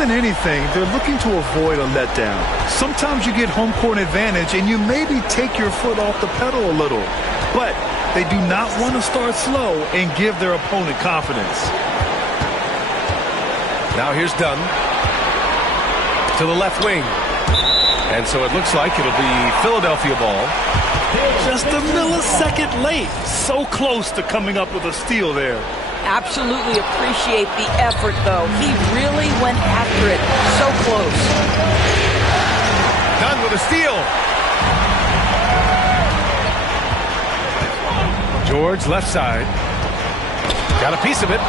than anything, they're looking to avoid a letdown. Sometimes you get home court advantage and you maybe take your foot off the pedal a little. But they do not want to start slow and give their opponent confidence. Now here's Dunn to the left wing. And so it looks like it'll be Philadelphia ball. Just a millisecond late. So close to coming up with a steal there. Absolutely appreciate the effort, though. He really went after it. So close. Dunn with a steal. George left side. Got a piece of it.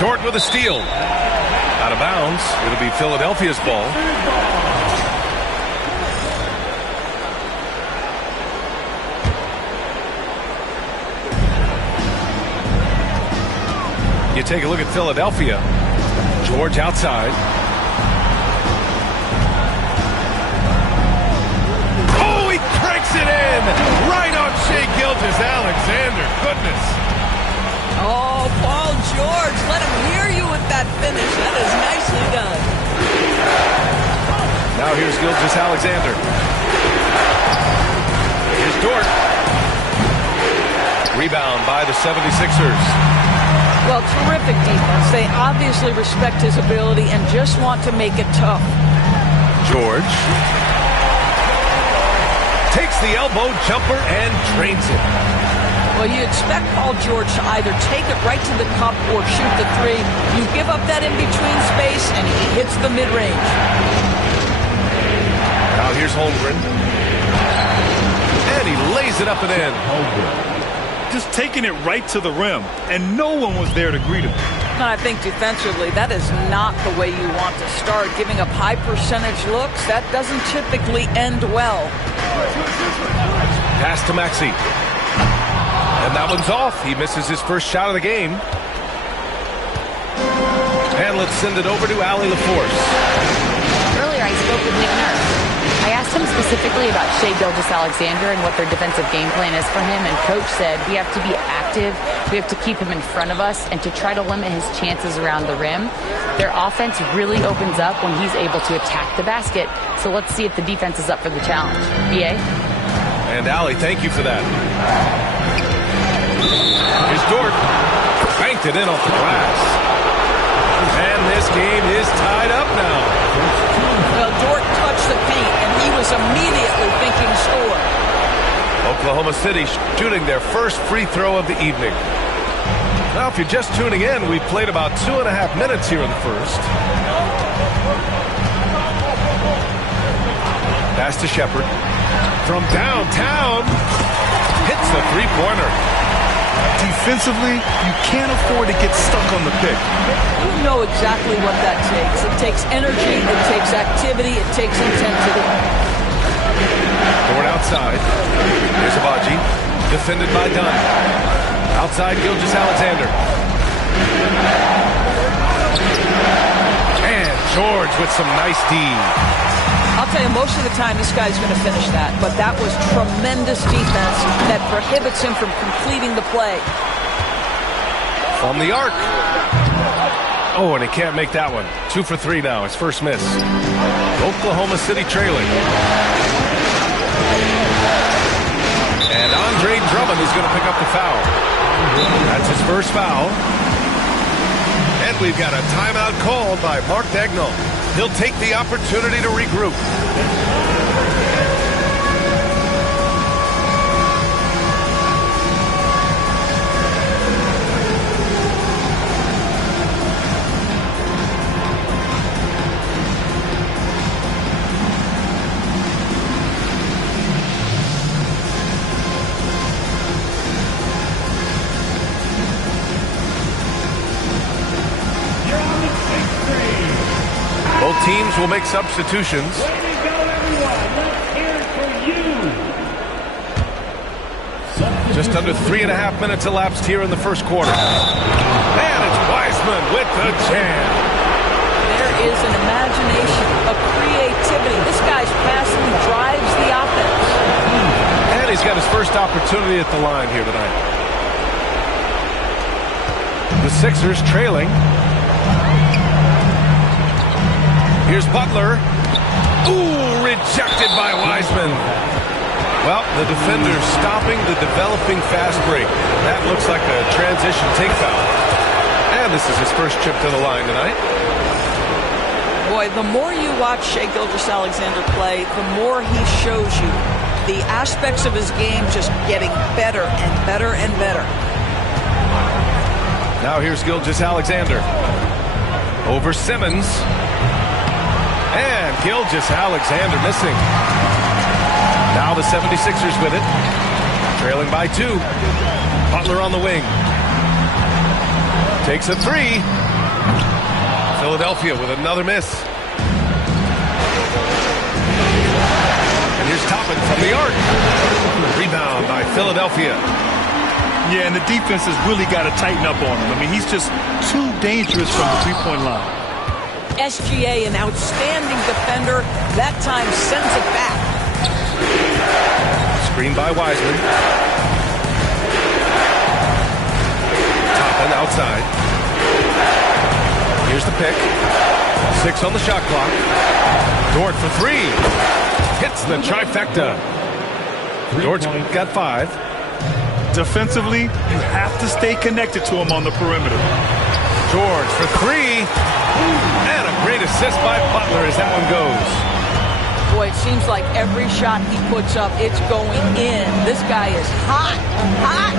Dort with a steal. Out of bounds. It'll be Philadelphia's ball. You take a look at Philadelphia. George outside. Oh, he cranks it in! Right on Shai Gilgeous-Alexander. Goodness. Oh, Paul George, let him hear you with that finish. That is nicely done. Now here's Gilgeous-Alexander. Here's Dort. Rebound by the 76ers. Well, terrific defense. They obviously respect his ability and just want to make it tough. George takes the elbow jumper and drains it. Well, you expect Paul George to either take it right to the cup or shoot the three. You give up that in-between space, and he hits the mid-range. Now here's Holmgren. And he lays it up and in. Just taking it right to the rim, and no one was there to greet him. And I think defensively, that is not the way you want to start. Giving up high percentage looks, that doesn't typically end well. Pass to Maxey. And that one's off. He misses his first shot of the game. And let's send it over to Allie LaForce. Earlier, I spoke with Nick Nurse. I asked him specifically about Shai Gilgeous-Alexander and what their defensive game plan is for him, and Coach said we have to be active, we have to keep him in front of us, and to try to limit his chances around the rim. Their offense really opens up when he's able to attack the basket, so let's see if the defense is up for the challenge. B.A.? And Allie, thank you for that. Here's Dort. Banked it in off the glass. And this game is tied up now. Well, Dort touched the paint, and he was immediately thinking score. Oklahoma City shooting their first free throw of the evening. Now, if you're just tuning in, we've played about 2.5 minutes here in the first. Pass to Shepherd. From downtown, hits the three-pointer. Defensively, you can't afford to get stuck on the pick. You know exactly what that takes. It takes energy, it takes activity, it takes intensity. Dort outside. Here's Abaji. Defended by Dunn. Outside Gilgeous-Alexander. And George with some nice D. I'll tell you, most of the time this guy's going to finish that, but that was tremendous defense that prohibits him from completing the play. From the arc. Oh, and he can't make that one. 2 for 3 now, his first miss. Oklahoma City trailing. And Andre Drummond is going to pick up the foul. That's his first foul. And we've got a timeout called by Mark Daigneault. He'll take the opportunity to regroup. Both teams will make substitutions. Way to go, everyone. Let's hear it for you. Just under 3.5 minutes elapsed here in the first quarter. And it's Wiseman with the jam. There is an imagination, a creativity. This guy's passing drives the offense. And he's got his first opportunity at the line here tonight. The Sixers trailing. Here's Butler. Ooh, rejected by Wiseman. Well, the defender stopping the developing fast break. That looks like a transition take foul. And this is his first trip to the line tonight. Boy, the more you watch Shai Gilgeous-Alexander play, the more he shows you the aspects of his game just getting better and better and better. Now here's Gilgeous-Alexander. Over Simmons. And Gilgeous-Alexander missing. Now the 76ers with it. Trailing by 2. Butler on the wing. Takes a 3. Philadelphia with another miss. And here's Toppin from the arc. Rebound by Philadelphia. Yeah, and the defense has really got to tighten up on him. I mean, he's just too dangerous from the three-point line. SGA, an outstanding defender, that time sends it back. Screen by Wiseman. Toppin outside. Here's the pick. 6 on the shot clock. Dort for 3. Hits the trifecta. Dort's got 5. Defensively, you have to stay connected to him on the perimeter. George for 3. And a great assist by Butler as that one goes. Boy, it seems like every shot he puts up, it's going in. This guy is hot, hot.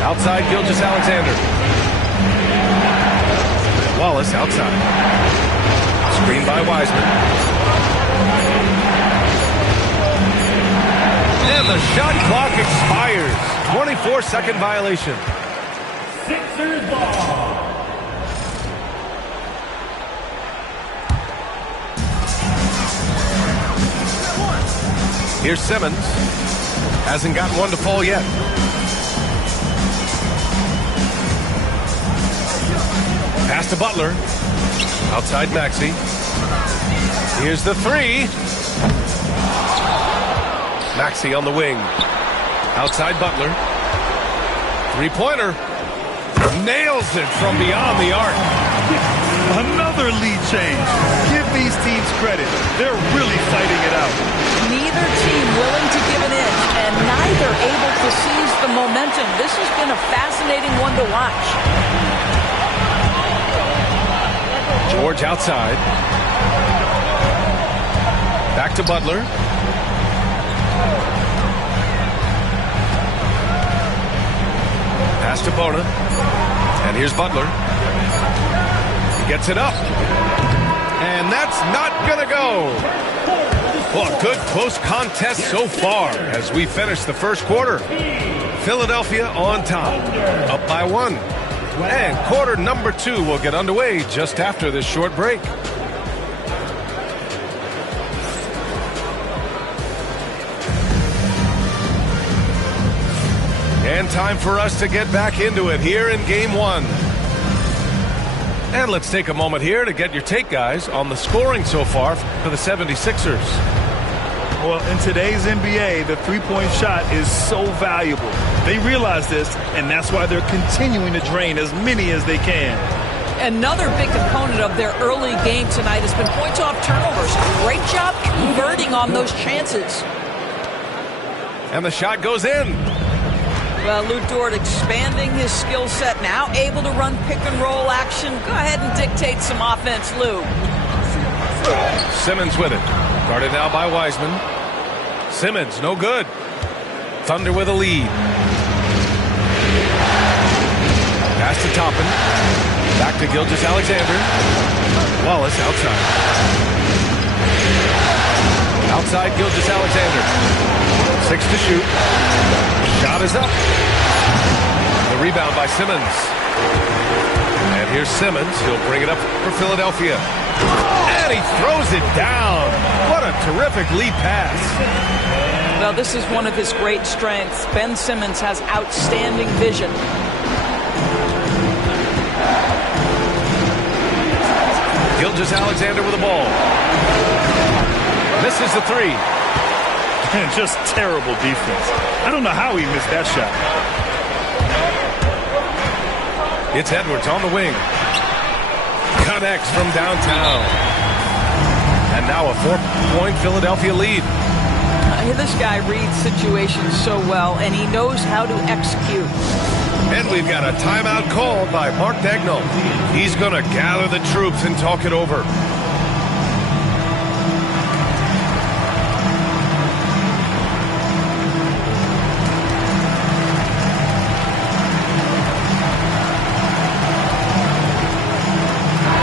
Outside Gilgeous-Alexander. Wallace outside. Screen by Wiseman. And the shot clock expires. 24-second violation. Sixers ball. Here's Simmons. Hasn't gotten one to fall yet. Pass to Butler. Outside Maxey. Here's the 3. Maxey on the wing. Outside Butler. Three-pointer. Nails it from beyond the arc. Another lead change. Give these teams credit. They're really fighting it out. Neither team willing to give an inch, and neither able to seize the momentum. This has been a fascinating one to watch. George outside. Back to Butler. Pass to Bona. And here's Butler. He gets it up. And that's not going to go. Well, a good close contest so far as we finish the first quarter. Philadelphia on top. Up by 1. And quarter number 2 will get underway just after this short break. And time for us to get back into it here in Game 1. And let's take a moment here to get your take, guys, on the scoring so far for the 76ers. Well, in today's NBA, the three-point shot is so valuable. They realize this, and that's why they're continuing to drain as many as they can. Another big component of their early game tonight has been points off turnovers. Great job converting on those chances. And the shot goes in. Well, Lou Dort expanding his skill set, now able to run pick-and-roll action. Go ahead and dictate some offense, Lou. Simmons with it. Guarded now by Wiseman. Simmons, no good. Thunder with a lead. Pass to Toppin. Back to Gilgeous-Alexander. Wallace outside. Outside Gilgeous-Alexander. 6 to shoot. Shot is up. The rebound by Simmons. And here's Simmons. He'll bring it up for Philadelphia. And he throws it down. What a terrific lead pass. Well, this is one of his great strengths. Ben Simmons has outstanding vision. Gilgeous-Alexander with the ball. Misses the 3. And just terrible defense. I don't know how he missed that shot. It's Edwards on the wing. Connects from downtown. And now a 4-point Philadelphia lead. This guy reads situations so well, and he knows how to execute. And we've got a timeout called by Mark Daigneault. He's going to gather the troops and talk it over.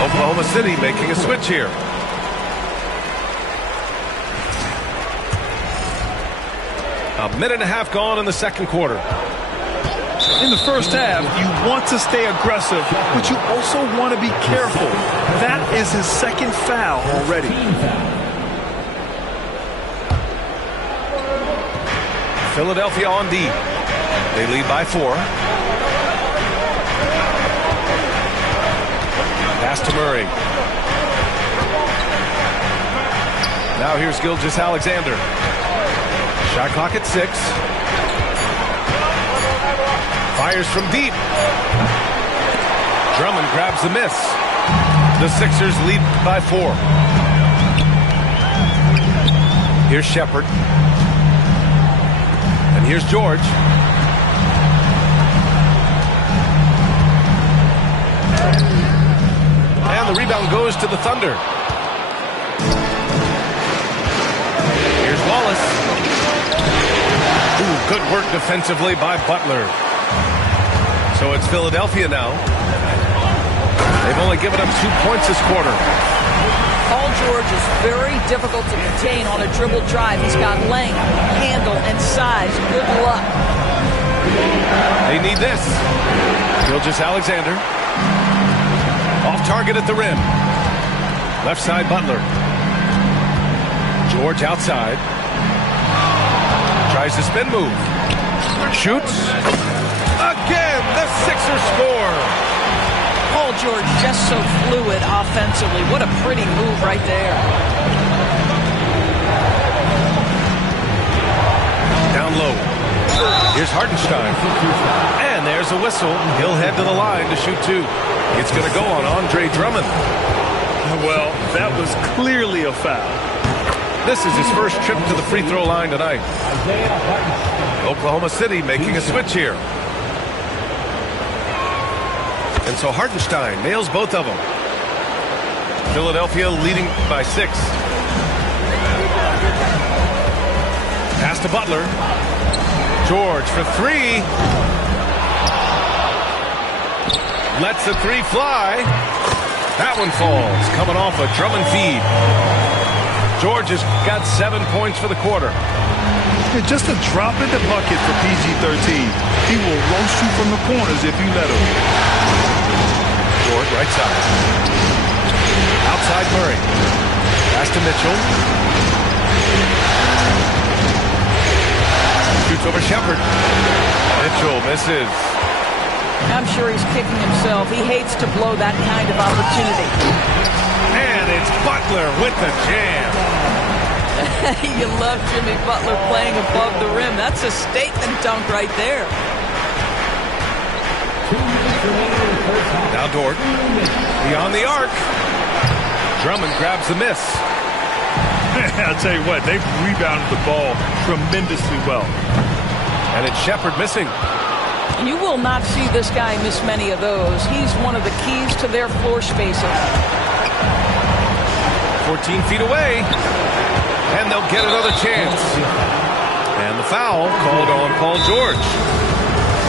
Oklahoma City making a switch here. A minute and a half gone in the second quarter. In the first half, you want to stay aggressive, but you also want to be careful. That is his second foul already. Philadelphia on D. They lead by 4. Pass to Murray. Now here's Gilgeous-Alexander. Shot clock at 6. Fires from deep. Drummond grabs the miss. The Sixers lead by 4. Here's Shepherd. And here's George. And the rebound goes to the Thunder. Here's Wallace. Ooh, good work defensively by Butler. So it's Philadelphia now. They've only given up 2 points this quarter. Paul George is very difficult to contain on a dribble drive. He's got length, handle, and size. Good luck. They need this. Gilgeous-Alexander. Off target at the rim. Left side Butler. George outside. Tries to spin move. Shoots. Again, the Sixers score. Paul George just so fluid offensively. What a pretty move right there. Down low. Here's Hartenstein. And there's a whistle. He'll head to the line to shoot 2. It's going to go on Andre Drummond. Well, that was clearly a foul. This is his first trip to the free throw line tonight. Oklahoma City making a switch here. And so Hartenstein nails both of them. Philadelphia leading by 6. Pass to Butler. George for 3. Lets the 3 fly. That one falls, coming off a Drummond feed. George has got 7 points for the quarter. Just a drop in the bucket for PG-13. He will roast you from the corners if you let him. George, right side. Outside Murray. Pass to Mitchell. Shoots over Shepherd. Mitchell misses. I'm sure he's kicking himself. He hates to blow that kind of opportunity. And it's Butler with the jam. You love Jimmy Butler playing above the rim. That's a statement dunk right there. Now Dort. Beyond the arc. Drummond grabs the miss. I'll tell you what, they've rebounded the ball tremendously well. And it's Shepherd missing. You will not see this guy miss many of those. He's one of the keys to their floor spacing. 14 feet away. And they'll get another chance. And the foul called on Paul George.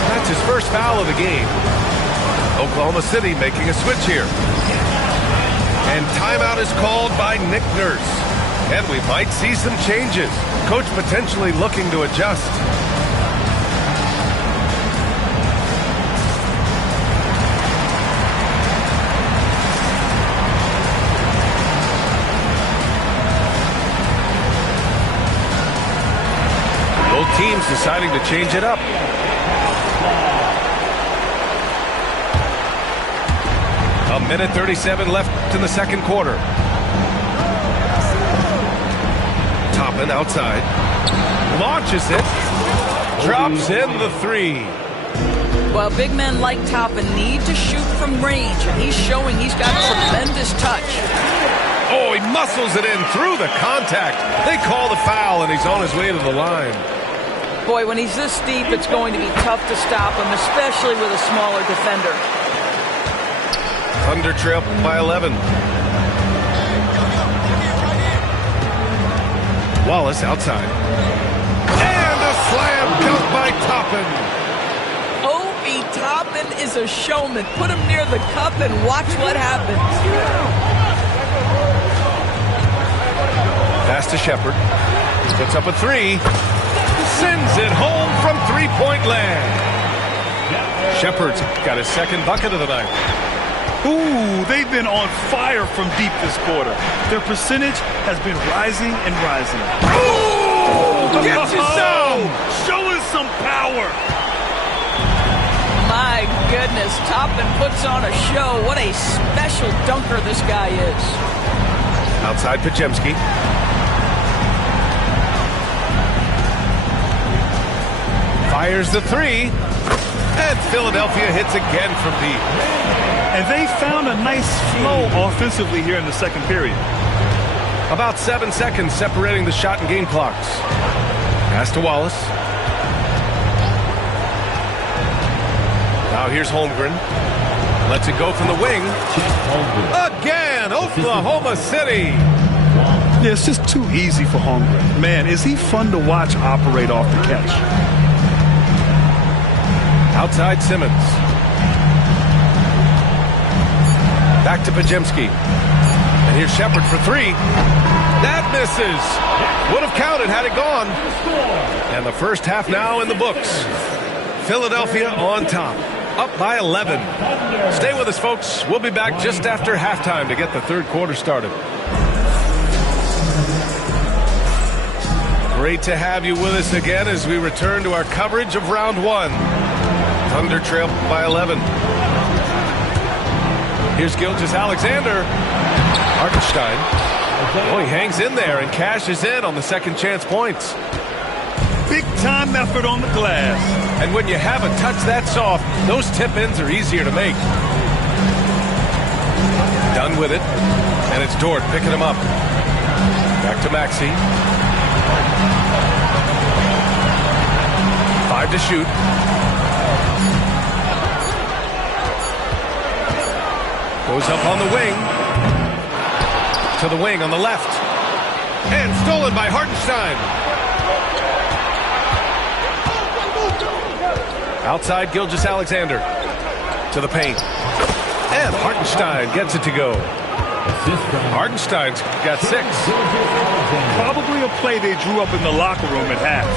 That's his first foul of the game. Oklahoma City making a switch here. And timeout is called by Nick Nurse. And we might see some changes. Coach potentially looking to adjust. Both teams deciding to change it up. A minute 37 left in the second quarter. Toppin outside. Launches it. Drops in the 3. Well, big men like Toppin need to shoot from range, and he's showing he's got tremendous touch. Oh, he muscles it in through the contact. They call the foul, and he's on his way to the line. Boy, when he's this deep, it's going to be tough to stop him, especially with a smaller defender. Thunder trail by 11. Wallace outside. And a slam dunk by Toppin. Obi Toppin is a showman. Put him near the cup and watch what happens. Pass to Shepard. Puts up a three. Sends it home from three-point land. Shepard's got his second bucket of the night. Ooh, they've been on fire from deep this quarter. Their percentage has been rising and rising. Ooh, gets you some! Showing some power. My goodness, Toppin puts on a show. What a special dunker this guy is. Outside Podziemski. Fires the three. And Philadelphia hits again from deep. And they found a nice flow offensively here in the second period. About 7 seconds separating the shot and game clocks. Pass to Wallace. Now here's Holmgren. Lets it go from the wing. Again, Oklahoma City. Yeah, it's just too easy for Holmgren. Man, is he fun to watch operate off the catch. Outside Simmons. Back to Podziemski. And here's Shepard for three. That misses. Would have counted had it gone. And the first half now in the books. Philadelphia on top. Up by 11. Stay with us, folks. We'll be back just after halftime to get the third quarter started. Great to have you with us again as we return to our coverage of round one. Thunder trail by 11. Here's Gilgeous-Alexander. Hartenstein. Oh, he hangs in there and cashes in on the second chance points. Big time effort on the glass. And when you have a touch that soft, those tip-ins are easier to make. Done with it. And it's Dort picking him up. Back to Maxey. 5 to shoot. Goes up on the wing. To the wing on the left. And stolen by Hartenstein. Outside Gilgeous-Alexander. To the paint. And Hartenstein gets it to go. Hartenstein's got 6. Probably a play they drew up in the locker room at half.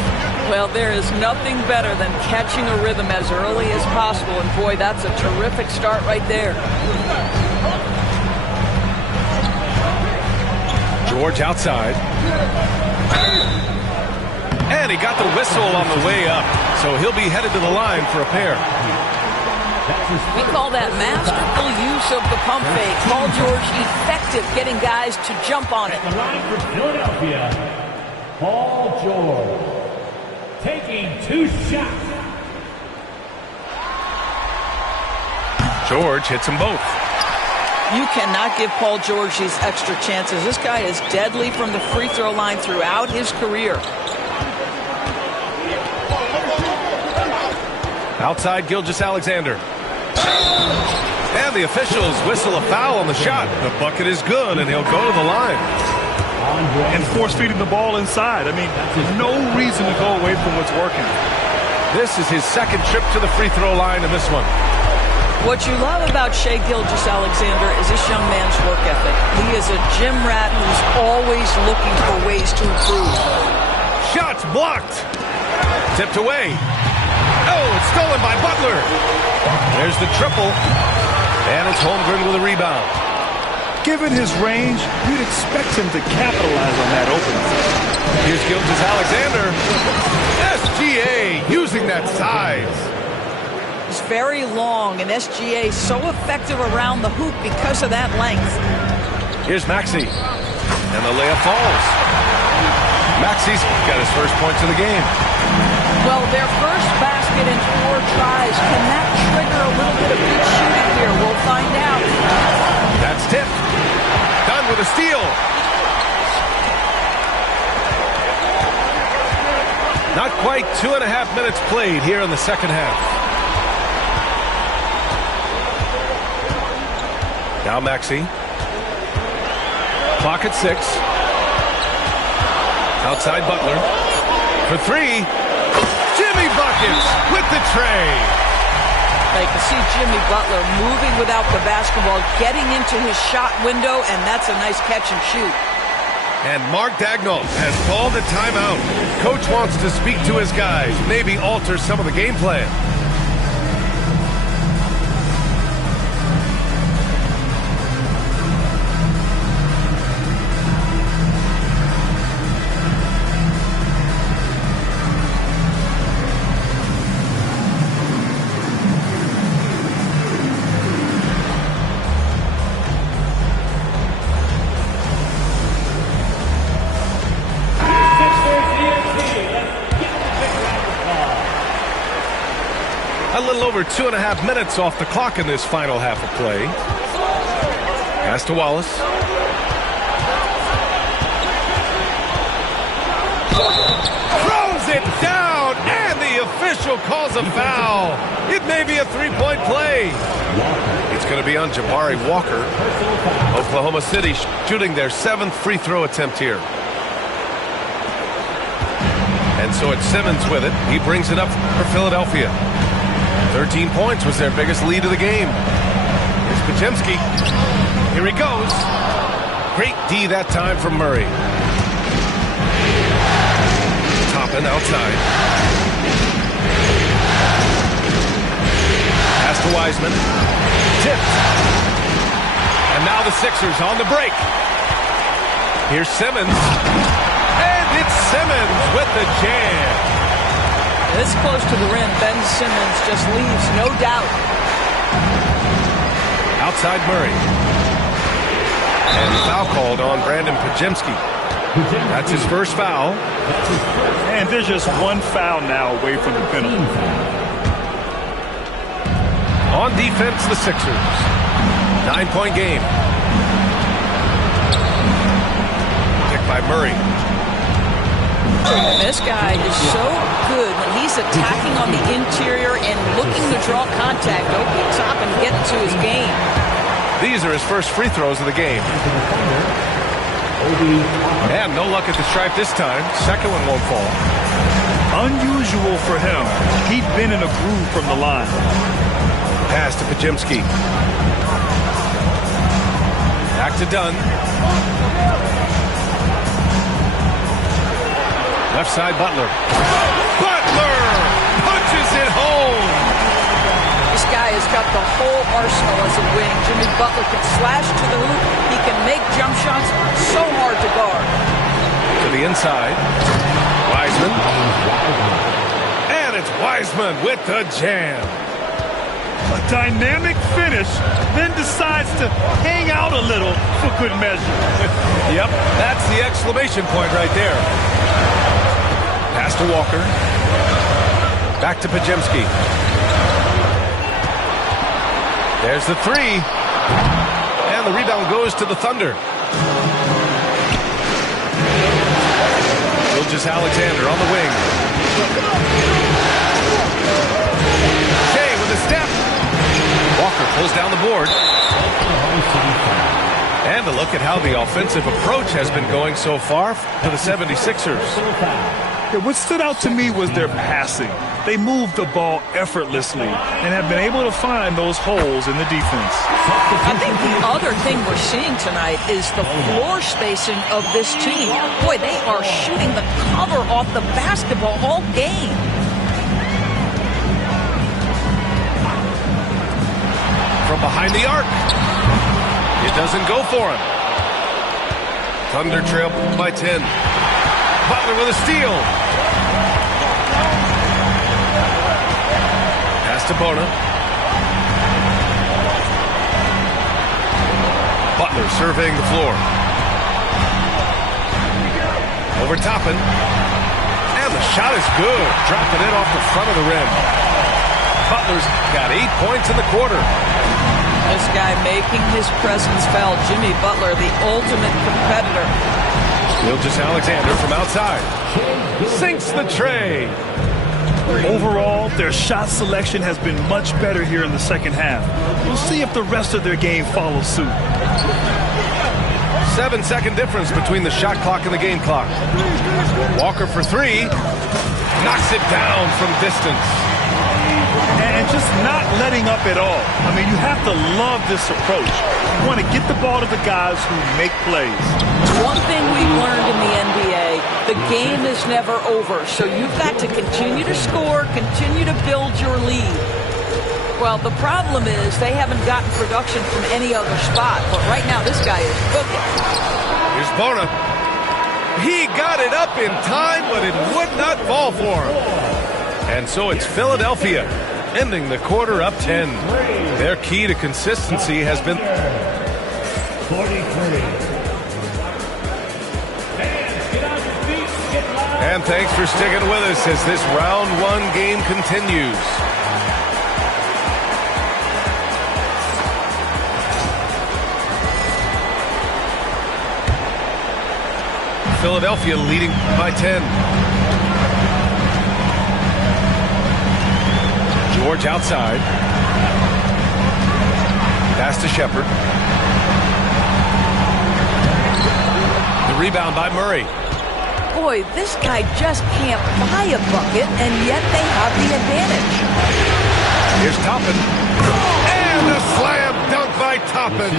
Well, there is nothing better than catching a rhythm as early as possible. And boy, that's a terrific start right there. George outside. And he got the whistle on the way up. So he'll be headed to the line for a pair. We call that masterful use of the pump fake. Paul George effective getting guys to jump on it. The line for Philadelphia, Paul George. Taking 2 shots. George hits them both. You cannot give Paul George these extra chances. This guy is deadly from the free throw line throughout his career. Outside Gilgeous-Alexander. And the officials whistle a foul on the shot. The bucket is good, and he'll go to the line. And force-feeding the ball inside. I mean, no reason to go away from what's working. This is his second trip to the free throw line in this one. What you love about Shai Gilgeous-Alexander is this young man's work ethic. He is a gym rat who's always looking for ways to improve. Shots blocked. Tipped away. Oh, it's stolen by Butler. There's the triple. And it's Holmgren with a rebound. Given his range, you'd expect him to capitalize on that opening. Here's Gilgeous-Alexander. SGA using that size. He's very long, and SGA so effective around the hoop because of that length. Here's Maxey. And the layup falls. Maxey's got his first points of the game. Well, their first basket in 4 more tries. Can that trigger a little bit of good shooting here? We'll find out. That's tipped. Done with a steal. Not quite 2.5 minutes played here in the second half. Now Maxey. Clock at 6. Outside Butler. For 3. Jimmy buckets with the tray. You can see Jimmy Butler moving without the basketball, getting into his shot window, and that's a nice catch and shoot. And Mark Daigneault has called a timeout. Coach wants to speak to his guys, maybe alter some of the game plan. A little over 2.5 minutes off the clock in this final half of play. Pass to Wallace. Throws it down, and the official calls a foul. It may be a three-point play. It's going to be on Jabari Walker. Oklahoma City shooting their 7th free throw attempt here. And so it's Simmons with it. He brings it up for Philadelphia. 13 points was their biggest lead of the game. Here's Podziemski. Here he goes. Great D that time from Murray. Toppin outside. Pass to Wiseman. Tipped. And now the Sixers on the break. Here's Simmons. And it's Simmons with the jam. This close to the rim, Ben Simmons just leaves, no doubt. Outside Murray. And foul called on Brandon Podziemski. That's his first foul. And there's just one foul now away from the penalty. On defense, the Sixers. 9-point game. Kick by Murray. This guy is so good when he's attacking on the interior and looking to draw contact over the top and get to his game. These are his first free throws of the game. And no luck at the stripe this time. Second one won't fall. Unusual for him. He'd been in a groove from the line. Pass to Podziemski. Back to Dunn. Left side, Butler. Butler punches it home. This guy has got the whole arsenal as a wing. Jimmy Butler can slash to the hoop. He can make jump shots so hard to guard. To the inside. Wiseman. And it's Wiseman with the jam. A dynamic finish, then decides to hang out a little for good measure. Yep, that's the exclamation point right there. Pass to Walker. Back to Podziemski. There's the three. And the rebound goes to the Thunder. Gilgeous-Alexander on the wing. Shea with a step. Walker pulls down the board. And a look at how the offensive approach has been going so far for the 76ers. Yeah, what stood out to me was their passing. They moved the ball effortlessly and have been able to find those holes in the defense. I think the other thing we're seeing tonight is the floor spacing of this team. Boy, they are shooting the cover off the basketball all game. From behind the arc. It doesn't go for him. Thunder trail by 10. Butler with a steal. Pass to Bona. Butler surveying the floor. Over Toppin. And the shot is good. Dropping it off the front of the rim. Butler's got 8 points in the quarter. This guy making his presence felt. Jimmy Butler, the ultimate competitor. Gilgeous-Alexander from outside. Sinks the tray. Overall, their shot selection has been much better here in the second half. We'll see if the rest of their game follows suit. 7-second difference between the shot clock and the game clock. Walker for three. Knocks it down from distance. And just not letting up at all. I mean, you have to love this approach. You want to get the ball to the guys who make plays. One thing we've learned in the NBA, the game is never over. So you've got to continue to score, continue to build your lead. Well, the problem is they haven't gotten production from any other spot. But right now, this guy is cooking. Here's Bona. He got it up in time, but it would not fall for him. And so it's Philadelphia ending the quarter up 10. Their key to consistency has been 43. And thanks for sticking with us as this round one game continues. Philadelphia leading by 10. George outside. Pass to Shepard. The rebound by Murray. Boy, this guy just can't buy a bucket, and yet they have the advantage. Here's Toppin. And a slam dunk by Toppin.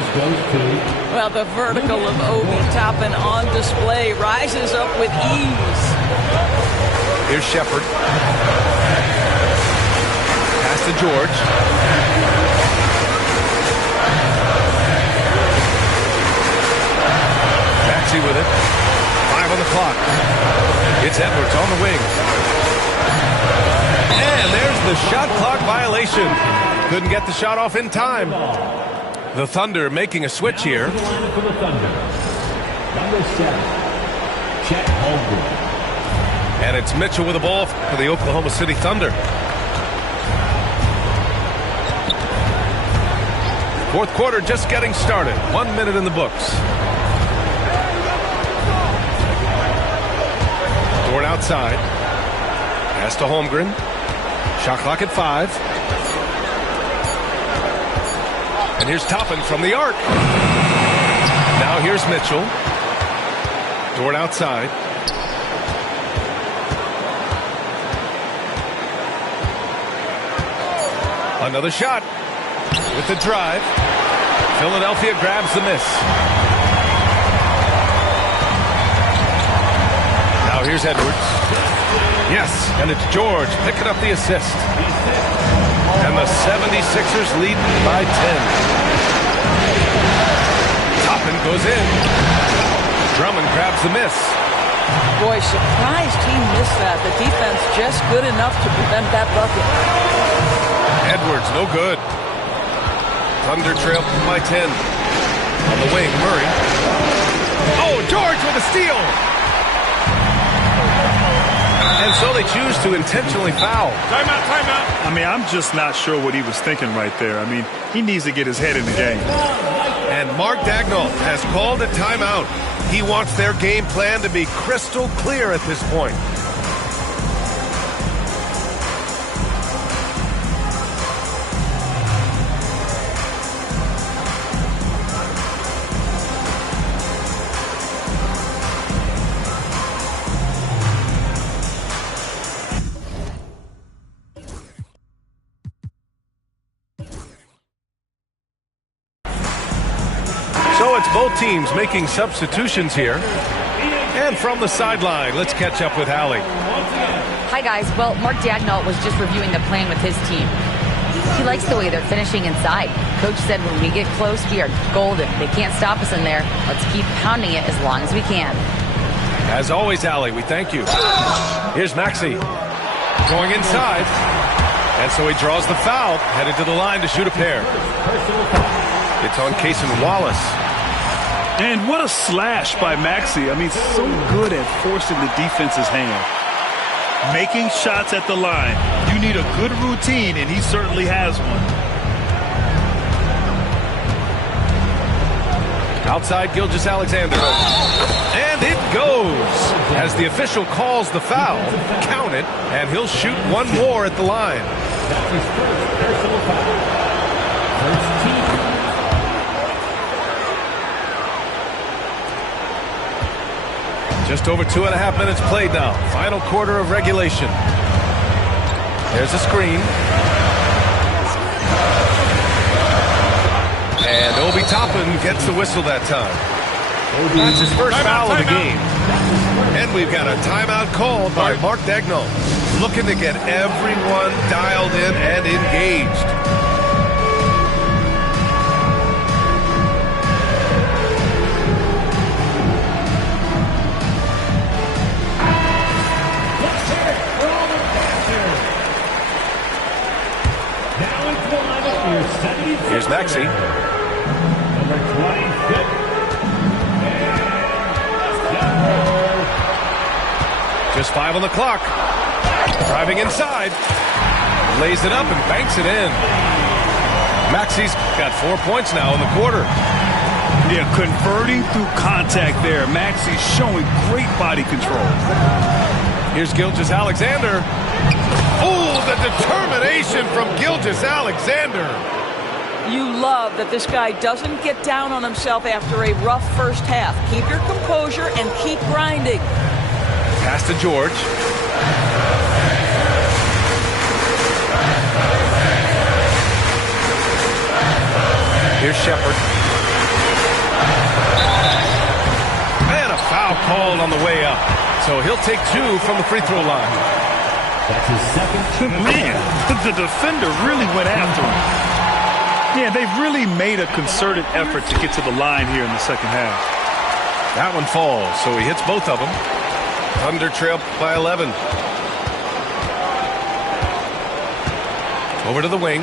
Well, the vertical of Obi Toppin on display rises up with ease. Here's Shepard. Pass to George. Maxey with it. 5 on the clock. It's Edwards on the wing. And there's the shot clock violation. Couldn't get the shot off in time. The Thunder making a switch here. For the Thunder, number 7, Chet Holmgren. And it's Mitchell with the ball for the Oklahoma City Thunder. Fourth quarter just getting started. 1 minute in the books. Dort outside. Pass to Holmgren. Shot clock at 5. And here's Toppin from the arc. Now here's Mitchell. Dort outside. Another shot with the drive. Philadelphia grabs the miss. Now here's Edwards. Yes, and it's George picking up the assist. And the 76ers lead by 10. Toppin goes in. Drummond grabs the miss. Boy, surprised he missed that. The defense just good enough to prevent that bucket. Edwards, no good. Thunder trail by 10. On the wing, Murray. Oh, George with a steal. And so they choose to intentionally foul. Timeout, timeout. I mean, I'm just not sure what he was thinking right there. I mean, he needs to get his head in the game. And Mark Daigneault has called a timeout. He wants their game plan to be crystal clear at this point. So it's both teams making substitutions here. And from the sideline, let's catch up with Allie. Hi, guys. Well, Mark Daigneault was just reviewing the plan with his team. He likes the way they're finishing inside. Coach said when we get close, we are golden. They can't stop us in there. Let's keep pounding it as long as we can. As always, Allie, we thank you. Here's Maxey going inside. And so he draws the foul, headed to the line to shoot a pair. It's on Cason Wallace. And what a slash by Maxey. I mean, so good at forcing the defense's hand. making shots at the line. You need a good routine, and he certainly has one. Outside Gilgeous-Alexander. And it goes. As the official calls the foul, count it, and he'll shoot one more at the line. That's his first personal foul. First team. Just over 2.5 minutes played now. Final quarter of regulation. There's a screen. And Obi Toppin gets the whistle that time. That's his first foul of the game. And we've got a timeout called by Mark Daigneault, looking to get everyone dialed in and engaged. Let's hear it for all the dancers. Now it's one of your 76ers. Here's Maxey. Number 25. Just 5 on the clock. Driving inside. Lays it up and banks it in. Maxey's got 4 points now in the quarter. Yeah, converting through contact there. Maxey's showing great body control. Here's Gilgeous-Alexander. Oh, the determination from Gilgeous-Alexander. You love that this guy doesn't get down on himself after a rough first half. Keep your composure and keep grinding. Pass to George. Here's Shepard. And a foul called on the way up. So he'll take 2 from the free throw line. That's his second. Man, the defender really went after him. Yeah, they've really made a concerted effort to get to the line here in the second half. That one falls, so he hits both of them. Thunder trail by 11. Over to the wing.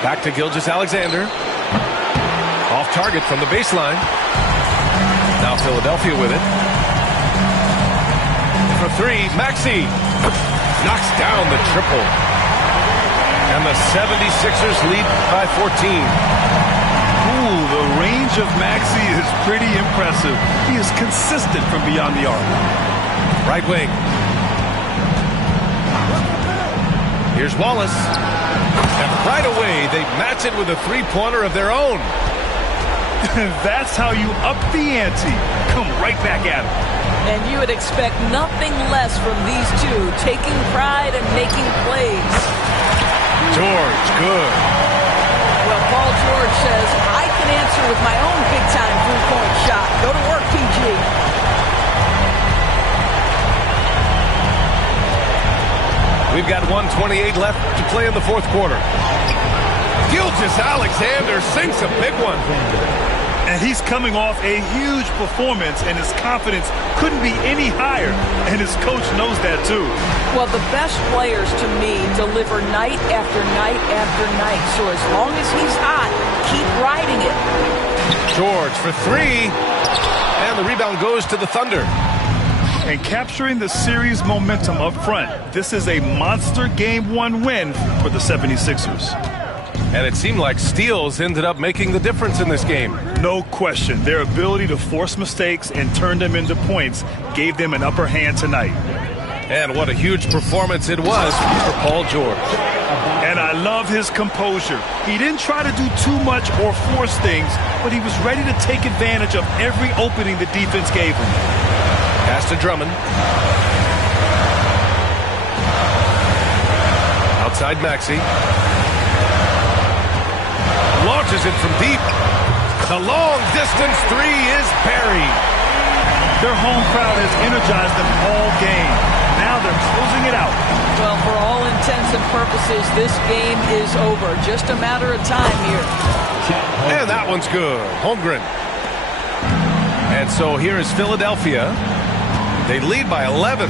Back to Gilgeous-Alexander. Off target from the baseline. Now Philadelphia with it. For 3, Maxey knocks down the triple. And the 76ers lead by 14. Ooh, the range of Maxey is pretty impressive. He is consistent from beyond the arc. Right wing. Here's Wallace. And right away, they match it with a three-pointer of their own. That's how you up the ante. Come right back at him. And you would expect nothing less from these two, taking pride and making plays. George, good. Well, Paul George says, I can answer with my own big-time three-point shot. Go to work, PG. We've got 1:28 left to play in the fourth quarter. Gilgeous-Alexander sinks a big one. And he's coming off a huge performance, and his confidence couldn't be any higher. And his coach knows that, too. Well, the best players, to me, deliver night after night after night. So as long as he's hot, keep riding it. George for 3. And the rebound goes to the Thunder. And capturing the series momentum up front. This is a monster Game 1 win for the 76ers. And it seemed like steals ended up making the difference in this game. No question. Their ability to force mistakes and turn them into points gave them an upper hand tonight. And what a huge performance it was for Paul George. And I love his composure. He didn't try to do too much or force things, but he was ready to take advantage of every opening the defense gave him. Pass to Drummond. Outside Maxey. Launches it from deep. The long distance 3 is buried. Their home crowd has energized them all game. Now they're closing it out. Well, for all intents and purposes, this game is over. Just a matter of time here. And that one's good. Holmgren. And so here is Philadelphia. They lead by 11.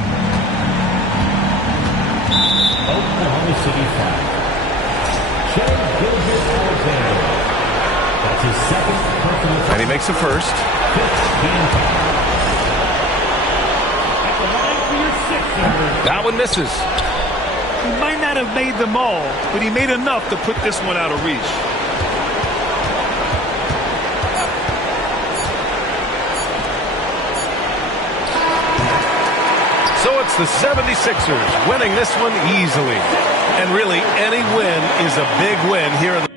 Oklahoma City foul. Shai Gilgeous-Alexander. That's his second personal And he makes the first. That one misses. He might not have made them all, but he made enough to put this one out of reach. So it's the 76ers winning this one easily. And really, any win is a big win here in the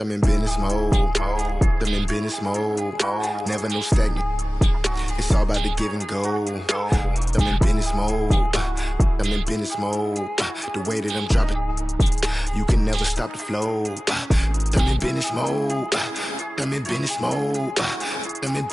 I'm in business mode. I'm in business mode. Never no stagnant. It's all about the give and go. I'm in business mode. I'm in business mode. The way that I'm dropping, you can never stop the flow. I'm in business mode. I'm in business mode. I'm in